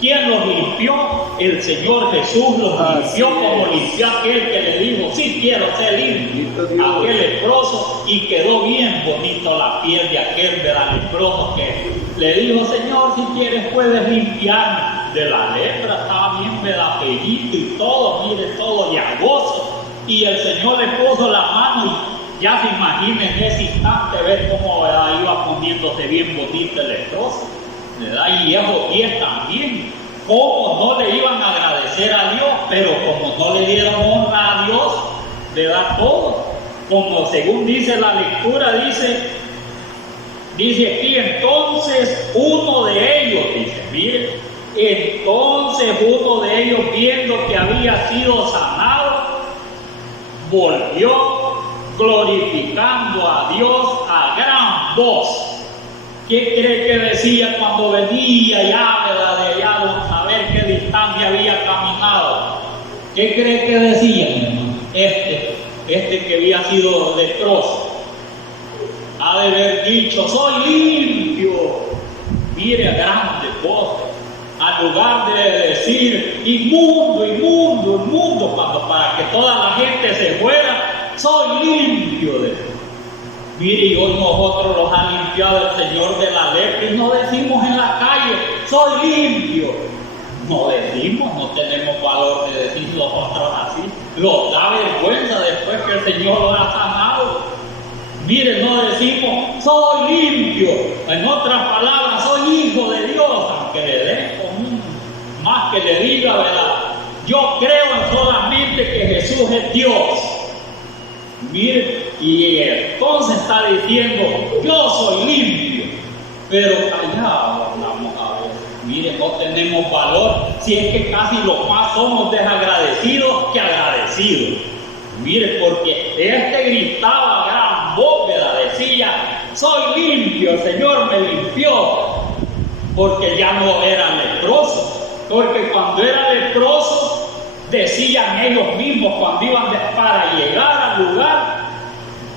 ¿Quién los limpió? El Señor Jesús los limpió, como limpió aquel que le dijo, sí quiero ser limpio, aquel leproso, y quedó bien bonito la piel de aquel leproso que le dijo, Señor, si quieres puedes limpiarme de la lepra. Estaba bien pedapellito y todo, mire, todo llagoso, y el Señor le puso la mano y ya se imagina en ese instante ver cómo, ¿verdad?, iba poniéndose bien bonito el leproso, ¿verdad? Y esos pies también, como no le iban a agradecer a Dios, pero como no le dieron honra a Dios, ¿verdad? Todo, como según dice la lectura, dice aquí, entonces uno de ellos, dice, mire, entonces uno de ellos, viendo que había sido sanado, volvió glorificando a Dios a gran voz. ¿Qué cree que decía cuando venía ya, ¿verdad?, de allá, a ver qué distancia había caminado? ¿Qué cree que decía, mi hermano? Este que había sido leproso, ha de haber dicho, soy limpio. Mire, a grandes voces, al lugar de decir inmundo, inmundo, inmundo, para que toda la gente se fuera, soy limpio de eso. Mire, y hoy nosotros los ha limpiado el Señor de la lepra y no decimos en la calle, soy limpio. No decimos, no tenemos valor de decir nosotros así. Nos da vergüenza después que el Señor lo ha sanado. Mire, no decimos, soy limpio. En otras palabras, soy hijo de Dios, aunque le den común. Más que le diga, ¿verdad? Yo creo en solamente que Jesús es Dios. Mire, y entonces está diciendo, yo soy limpio, pero callado vamos a ver. Mire, no tenemos valor, si es que casi los más somos desagradecidos que agradecidos. Mire, porque gritaba a gran voz, decía, soy limpio, el Señor me limpió, porque ya no era leproso, porque cuando era leproso, decían ellos mismos cuando iban para llegar al lugar,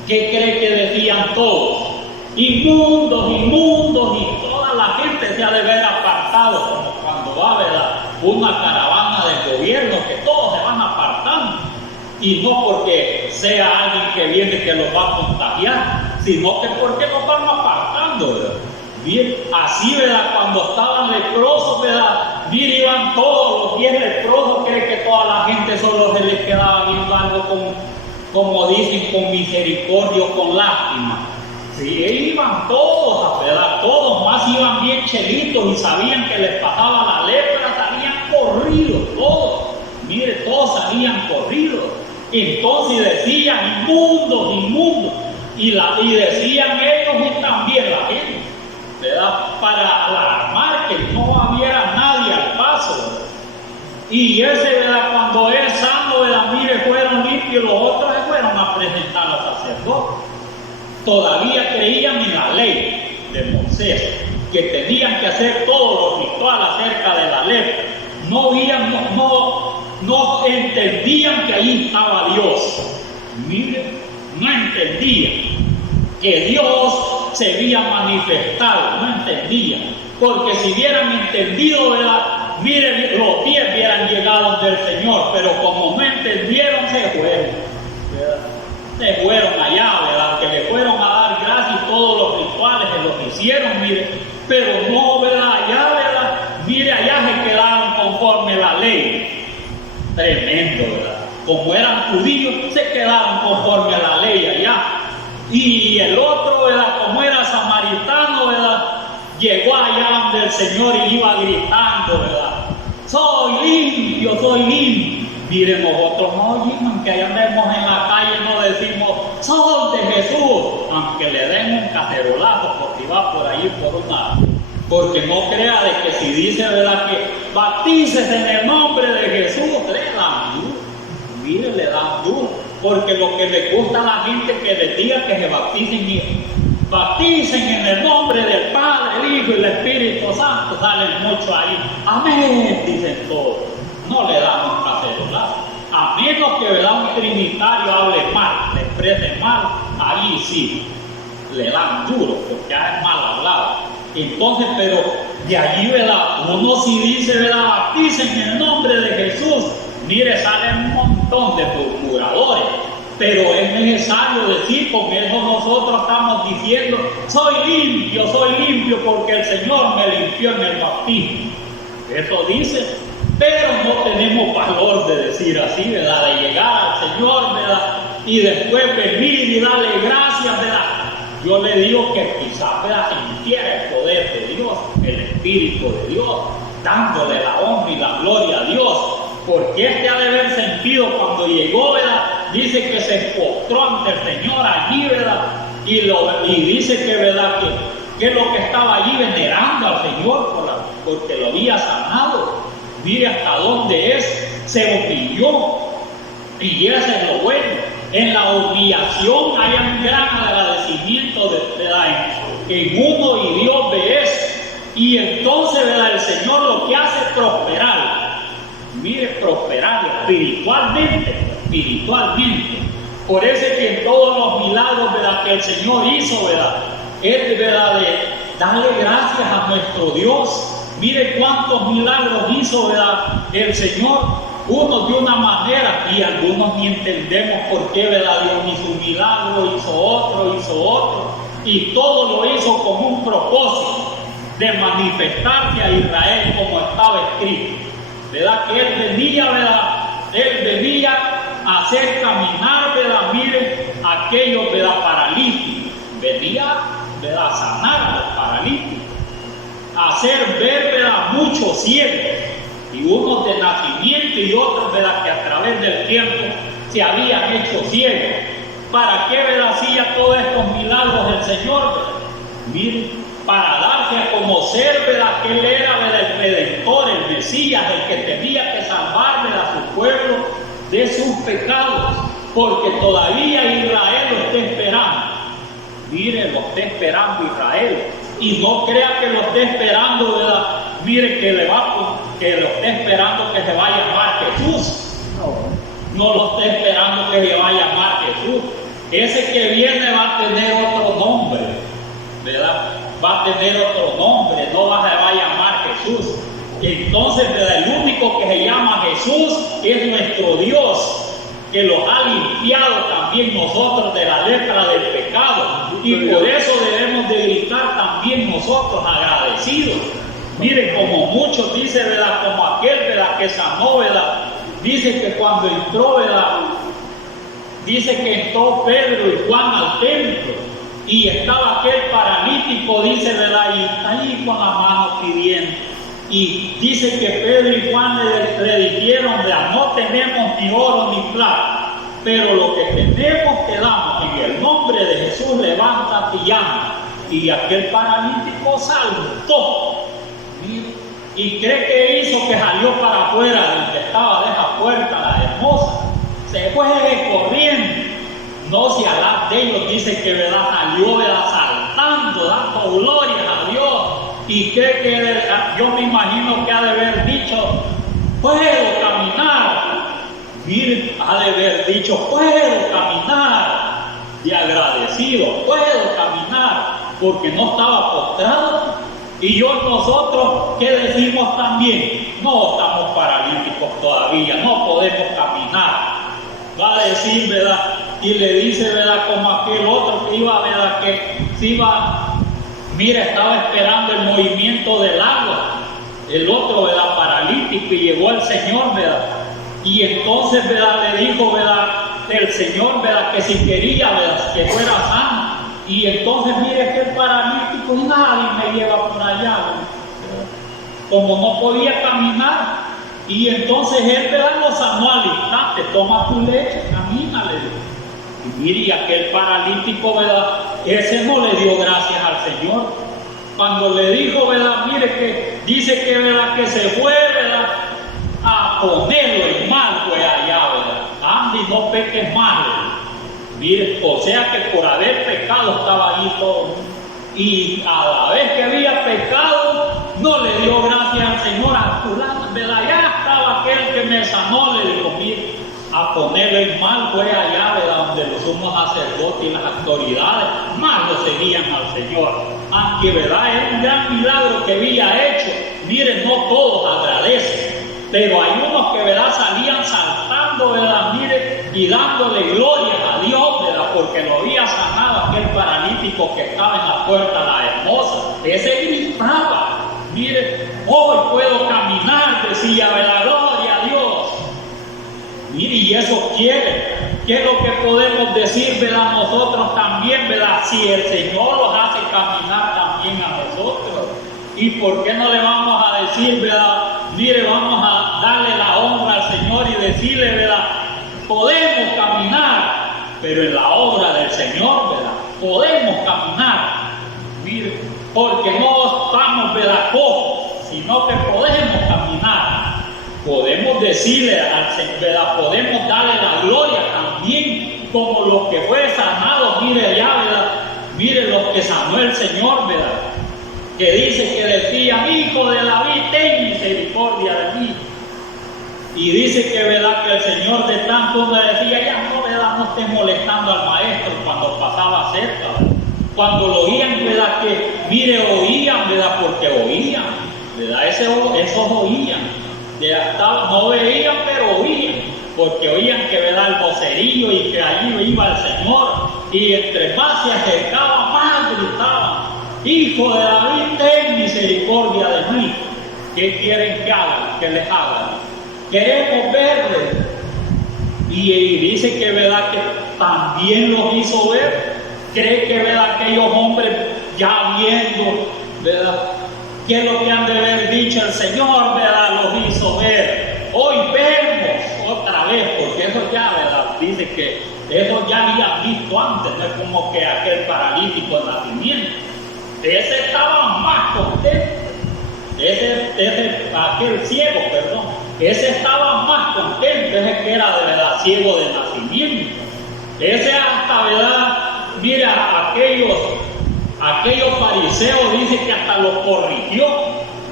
¿qué cree que decían todos? Inmundos, inmundos, y toda la gente se ha de ver apartado, como cuando va, ¿verdad?, una caravana del gobierno, que todos se van apartando, y no porque sea alguien que viene que los va a contagiar, sino que porque los van apartando, ¿verdad? Bien, así, ¿verdad?, cuando estaban leprosos, ¿verdad?, bien, iban todos los 10 leprosos, cree que toda la gente solo se les quedaba viendo algo como dicen, con misericordia o con lástima. Sí, iban todos, ¿verdad?, todos más iban bien chelitos y sabían que les pasaba la lepra, salían corridos todos. Mire, todos salían corridos. Entonces decían, inmundos, inmundos. Y decían ellos y también la gente, ¿verdad?, para alarmar que no hubiera nadie al paso, ¿verdad? Y ese, ¿verdad?, cuando es sano, ¿verdad?, mire, fueron limpios, los otros se fueron a presentar a los sacerdotes. Todavía creían en la ley de Moisés, que tenían que hacer todo lo ritual acerca de la lepra. No entendían que ahí estaba Dios. Mire, no entendían que Dios se había manifestado. No entendían, porque si hubieran entendido, ¿verdad? Miren, los pies hubieran llegado del Señor, pero como no entendieron, se fueron, ¿verdad? Se fueron allá, ¿verdad? Que le fueron a dar gracias y todos los rituales que los hicieron, mire, pero no, ¿verdad? Allá, ¿verdad? Mire, allá se quedaron conforme la ley. Tremendo, ¿verdad? Como eran judíos, se quedaron conforme a la ley allá. Y el otro, ¿verdad? Como era samaritano, ¿verdad? Llegó allá donde el Señor y iba gritando, ¿verdad? Soy limpio, soy limpio. Miren, nosotros no oímos, aunque allá andemos en la calle, no decimos, soy de Jesús, aunque le den un cacerolazo porque va por ahí por una. Porque no crea de que si dice, ¿verdad?, que bautícese en el nombre de Jesús, le dan duro. Mire, le dan duro. Porque lo que le gusta a la gente que les diga que se bauticen en el nombre del Padre, el Hijo y el Espíritu Santo, salen mucho ahí. Amén, dicen todos. No le dan un cacerolazo. A menos que, ¿verdad?, un trinitario hable mal, le exprese mal, ahí sí, le dan duro, porque es mal hablado. Entonces, pero de allí, ¿verdad?, uno si dice, ¿verdad?, bauticen en el nombre de Jesús, mire, salen un montón de murmuradores, pero es necesario decir, con eso nosotros estamos diciendo, soy limpio, porque el Señor me limpió en el bautismo. Eso dice, pero no tenemos valor de decir así, ¿verdad?, de llegar al Señor, ¿verdad?, y después venir y darle gracias, ¿verdad? Yo le digo que quizás, ¿verdad?, sintiera el poder de Dios, el Espíritu de Dios, dándole la honra y la gloria a Dios, porque este ha de haber sentido cuando llegó, ¿verdad? Dice que se postró ante el Señor allí, ¿verdad? Y dice que, ¿verdad?, que lo que estaba allí venerando al Señor porque lo había sanado. Mire hasta dónde se humilló, y eso es lo bueno. En la humillación hay un gran agradecimiento en uno, y Dios ve eso. Y entonces, ¿verdad?, el Señor lo que hace es prosperar. Mire, prosperar espiritualmente. Por eso es que en todos los milagros, ¿verdad?, que el Señor hizo, ¿verdad?, es, ¿verdad?, de darle gracias a nuestro Dios. Mire cuántos milagros hizo, ¿verdad?, el Señor. Unos de una manera y algunos ni entendemos por qué, ¿verdad?, Dios hizo un milagro, hizo otro, y todo lo hizo con un propósito de manifestarse a Israel como estaba escrito, ¿verdad?, que Él venía, ¿verdad?, Él venía a hacer caminar, ¿verdad?, miren, aquellos, ¿verdad?, paralíticos, venía, ¿verdad?, a sanar a los paralíticos, a hacer ver, ¿verdad?, muchos ciegos, y unos de nacimiento y otros, ¿verdad?, que a través del tiempo se habían hecho ciegos. ¿Para qué, ¿verdad?, hacía todos estos milagros el Señor? Miren, para darse a conocer, ¿verdad?, que Él era, ¿verdad?, el Redentor, el Mesías, el que tenía que salvar, ¿verdad?, a su pueblo de sus pecados, porque todavía Israel lo está esperando. Miren, lo está esperando Israel, y no crea que lo esté esperando, ¿verdad?, mire, que lo esté esperando que se va a llamar Jesús. No lo esté esperando que se va a llamar Jesús. Ese que viene va a tener otro nombre, ¿verdad? Va a tener otro nombre, no se va a llamar Jesús. Entonces, ¿verdad?, el único que se llama Jesús es nuestro Dios, que los ha limpiado también nosotros de la lepra del pecado. Y por eso debemos de gritar también nosotros agradecidos. Miren, como muchos dicen, ¿verdad?, como aquel, ¿verdad?, que sanó, ¿verdad?, dice que cuando entró, ¿verdad?, dice que entró Pedro y Juan al templo, y estaba aquel paralítico, dice, ¿verdad?, y ahí con la mano pidiendo. Y dice que Pedro y Juan le dijeron, ¿verdad?, no tenemos ni oro ni plata, pero lo que tenemos te damos. En el nombre de Jesús, levántate y anda. Y aquel paralítico saltó. ¿Y cree que hizo? Que salió para afuera donde estaba de esa puerta, la hermosa, se fue corriendo. No, si a las de ellos dice que, ¿verdad?, salió, ¿verdad?, saltando, dando gloria a Dios. Y cree que, yo me imagino que ha de haber dicho, puedo caminar. Miren, ha de haber dicho, puedo caminar. Y agradecido, puedo caminar. porque no estaba postrado. Y nosotros, ¿qué decimos también? No estamos paralíticos todavía, no podemos caminar. Va a decir, ¿verdad? Y le dice, ¿verdad? Como aquel otro que iba, ¿verdad? Que se iba, mira, estaba esperando el movimiento del agua. El otro, ¿verdad? Paralítico, y llegó el Señor, ¿verdad? Y entonces, ¿verdad? Le dijo, ¿verdad? El Señor, ¿verdad? Que si quería, ¿verdad? Que fuera sano. Y entonces, mire que el paralítico, nadie me lleva por allá, ¿verdad? Como no podía caminar. Y entonces él, ¿verdad? Lo sanó al instante. Toma tu leche, camina, le dijo. Y mire, y aquel paralítico, ¿verdad? Ese no le dio gracias al Señor. Cuando le dijo, ¿verdad? Mire que dice que, ¿verdad? Que se fue, ¿verdad? A ponerlo en mal, fue allá, ¿verdad? Ande y no peques más, ¿verdad? Mire, o sea que por haber pecado estaba ahí todo. Y a la vez que había pecado, no le dio gracias al Señor. A tu lado, ¿verdad? Allá estaba aquel que me sanó, le dijo, mire, a ponerlo en mal fue allá, ¿verdad? Donde los sumos sacerdotes y las autoridades más lo seguían al Señor. Aunque, ¿verdad? Era un gran milagro que había hecho. Miren, no todos agradecen, pero hay unos que, ¿verdad? Salían saltando, ¿verdad? Miren, y dándole gloria a Dios, ¿verdad? Porque lo había sanado aquel paralítico que estaba en la puerta, la hermosa. Ese gritaba, miren, hoy puedo caminar, decía, ¿verdad? Gloria a Dios. Mire, y eso quiere. ¿Qué es lo que podemos decir, verdad? Nosotros también, ¿verdad? Si el Señor los hace caminar también a nosotros. ¿Y por qué no le vamos a decir, verdad? Mire, vamos a darle la honra al Señor y decirle, ¿verdad? Podemos caminar, pero en la obra del Señor, ¿verdad? Podemos caminar. Mire, porque no estamos, ¿verdad? Cojos, sino que podemos caminar. Podemos decirle al Señor, ¿verdad? Podemos darle la gloria también, como los que fue sanados, mire allá, ¿verdad? Mire los que sanó el Señor, ¿verdad? Que dice que decía, hijo de David, ten misericordia de mí. Y dice que, ¿verdad? Que el Señor de tanto le decía, ya no, ¿verdad? No estés molestando al maestro cuando pasaba cerca, ¿verdad? Cuando lo oían, ¿verdad? Que, mire, oían, ¿verdad? Porque oían, ¿verdad? Esos oían. No veían, pero oían, porque oían que, ¿verdad? El vocerío y que allí iba el Señor, y entre más se acercaba, más gritaban, hijo de David, ten misericordia de mí. ¿Qué quieren que hagan? Que les hagan. Queremos verles. Y dice que, ¿verdad? Que también los hizo ver. Cree que, ¿verdad? Aquellos hombres ya viendo, ¿verdad? ¿Qué es lo que han de haber dicho el Señor, ¿verdad? Los hizo ver. Hoy vemos otra vez, porque eso ya, ¿verdad? Dice que eso ya habían visto antes, no es como que aquel paralítico de nacimiento. Ese estaba más contento. Aquel ciego, perdón. Ese estaba más contento, ese que era de verdad ciego de nacimiento. Ese hasta, ¿verdad? Mira, aquellos fariseos dicen que hasta los corrigió,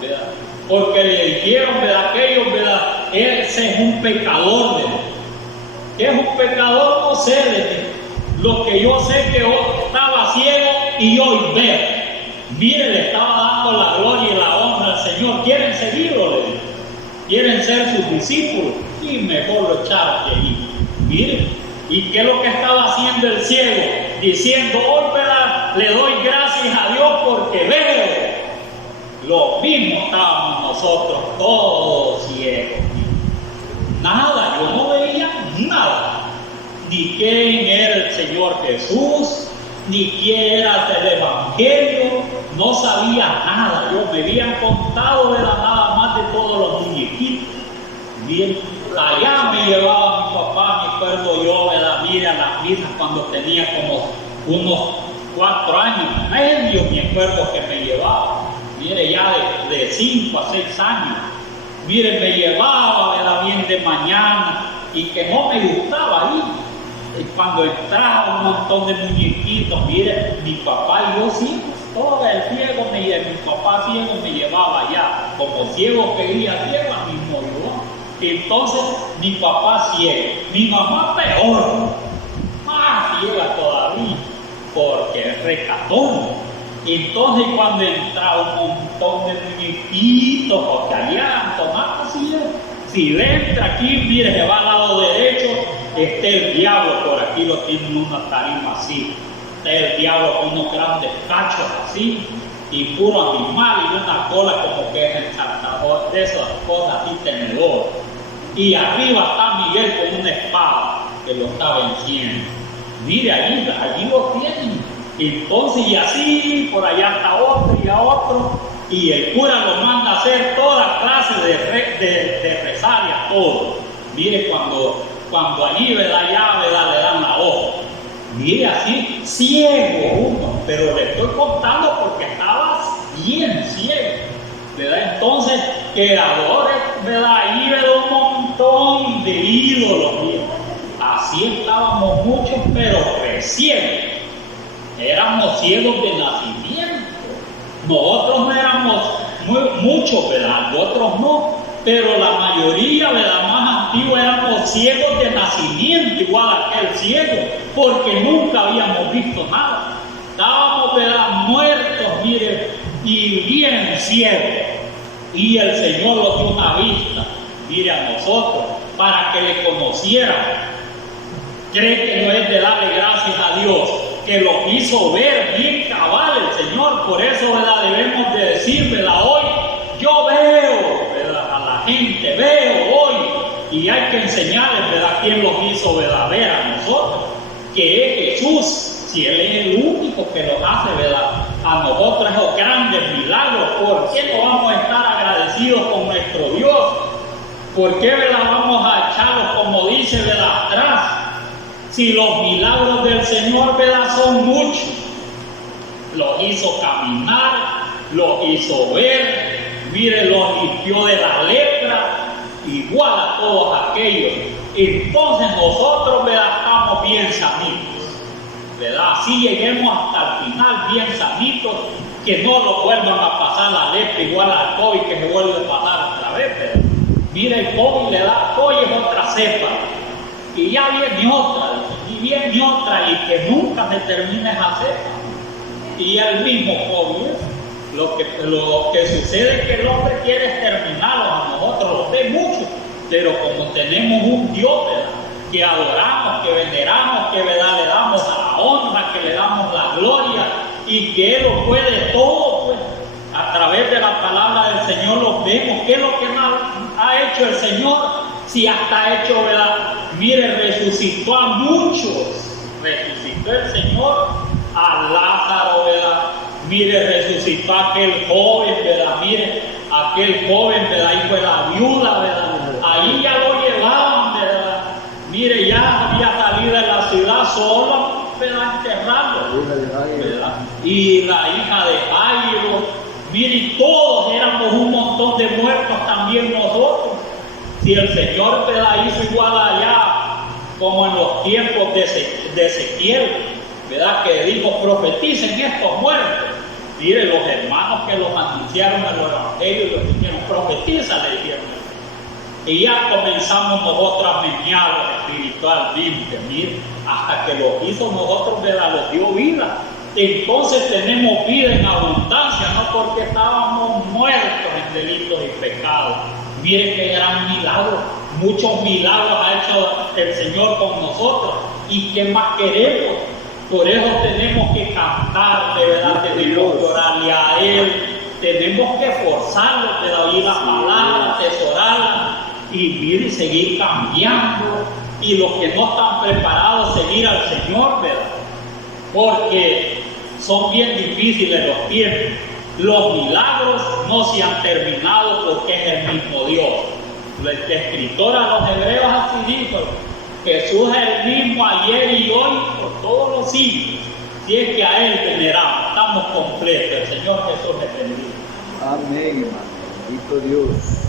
¿verdad? Porque le dijeron, ¿verdad? Aquellos, ¿verdad? Ese es un pecador, ¿verdad? ¿Qué es un pecador? No sé, ¿verdad? Lo que yo sé que estaba ciego y hoy ve. Mire, le estaba dando la gloria y la honra al Señor. ¿Quieren seguirlo? ¿Quieren ser sus discípulos? Y mejor lo echaron de ahí. Mire, ¿y qué es lo que estaba haciendo el ciego? Diciendo, hoy, ¿verdad? Le doy gracias a Dios porque veo. Lo mismo estábamos nosotros, todos ciegos. Nada, yo no veía nada. Ni quién era el Señor Jesús, ni quién era el Evangelio, no sabía nada. Yo me habían contado, ¿verdad? Nada más de todos los muñequitos. Bien, allá me llevaba mi papá, me acuerdo yo, ¿verdad? Mira, las misas cuando tenía como unos 4 años y medio, me acuerdo que me llevaba. Mire, ya de 5 a 6 años. Mire, me llevaba, ¿verdad? Bien de mañana, y que no me gustaba ir. Y cuando entraba un montón de muñequitos, mire, mi papá y yo sí, todo el ciego, mi papá ciego me llevaba allá. Como ciego que iba ciego, a mismo yo. Entonces, mi papá ciego, mi mamá peor, más ciega todavía, porque es recatón. Entonces cuando entra un montón de muñequitos, porque allá tomate así es. Si entra aquí, mire, se va al lado derecho, está el diablo, por aquí lo tienen una tarima así. Está el diablo con unos grandes cachos así, y puro animal, y una cola como que es encantador, de esas cosas así, tenedor. Y arriba está Miguel con una espada que lo está venciendo. Mire, allí lo tienen. Entonces, y así, por allá está otro y a otro, y el cura lo manda a hacer toda clase de rezaria, todo. Mire, cuando allí, ¿verdad? Ya, ¿verdad? Le dan la hoja. Mire, así, ciego uno, pero le estoy contando porque estaba bien ciego, ¿verdad? Entonces, que adore, ¿verdad? Ahí, ¿verdad? Un montón de ídolos, mire. Así estábamos muchos, pero recién. Éramos ciegos de nacimiento. Nosotros no éramos muchos, ¿verdad? Otros no, pero la mayoría, ¿verdad? Más antiguos éramos ciegos de nacimiento, igual a aquel ciego, porque nunca habíamos visto nada. Estábamos, ¿verdad? Muertos, mire, y bien ciegos. Y el Señor nos dio una vista, mire, a nosotros, para que le conocieran. Cree que no es de darle gracias a Dios, que lo hizo ver bien cabal el Señor. Por eso, ¿verdad? Debemos de decir, ¿verdad? Hoy yo veo, ¿verdad? A la gente, veo hoy, y hay que enseñarles, ¿verdad? Quién los hizo, ¿verdad? Ver a nosotros, que es Jesús, si Él es el único que los hace, ¿verdad? A nosotros esos grandes milagros. ¿Por qué no vamos a estar agradecidos con nuestro Dios? ¿Por qué, ¿verdad? Vamos a echarlos, como dice, ¿verdad? Atrás. Si los milagros del Señor, ¿verdad? Son muchos. Los hizo caminar, los hizo ver, mire, los limpió de la lepra, igual a todos aquellos. Entonces nosotros, ¿verdad? Estamos bien sanitos, ¿verdad? Así lleguemos hasta el final bien sanitos, que no nos vuelvan a pasar la lepra igual al COVID, que se vuelve a pasar otra vez, ¿verdad? Mire, el COVID le da, hoy es otra cepa. Y ya viene otra, y viene otra, y que nunca se termine esa cepa. Y el mismo COVID, lo que sucede es que el hombre quiere exterminarlos, a nosotros los ve mucho, pero como tenemos un Dios, ¿verdad? Que adoramos, que veneramos, que, ¿verdad? Le damos la honra, que le damos la gloria, y que Él lo puede todo, pues, a través de la palabra del Señor lo vemos. ¿Qué es lo que ha hecho el Señor? Si hasta ha hecho, ¿verdad? Mire, resucitó a muchos. Resucitó el Señor a Lázaro, ¿verdad? Mire, resucitó a aquel joven, ¿verdad? Mire, aquel joven, ¿verdad? Hijo de la viuda, ¿verdad? Ahí ya lo llevaban, ¿verdad? Mire, ya había salido de la ciudad solo, ¿verdad? Enterrado, ¿verdad? Y la hija de Jairo. Mire, y todos éramos un montón de muertos también nosotros. Si el Señor, ¿verdad? Hizo igual allá, como en los tiempos de Ezequiel, ¿verdad? Que dijo, profeticen estos muertos. Mire, los hermanos que los anunciaron en los evangelios, los dijeron, profetiza, le dijeron. Y ya comenzamos nosotros a menearlos espiritualmente, mire, hasta que los hizo nosotros, ¿verdad? Los dio vida. Entonces tenemos vida en abundancia, no porque estábamos muertos en delitos y pecados. Mire qué gran milagro, muchos milagros ha hecho el Señor con nosotros. ¿Y qué más queremos? Por eso tenemos que cantar, de verdad, tenemos que orarle a Él, tenemos que esforzarnos de oír la palabra, asesorarla, y mire, seguir cambiando. Y los que no están preparados, seguir al Señor, ¿verdad? Porque son bien difíciles los tiempos. Los milagros no se han terminado porque es el mismo Dios. El escritor a los hebreos así dijo, Jesús es el mismo ayer y hoy por todos los siglos. Si es que a Él veneramos, estamos completos. El Señor Jesús le bendiga. Amén, hermano. Bendito Dios.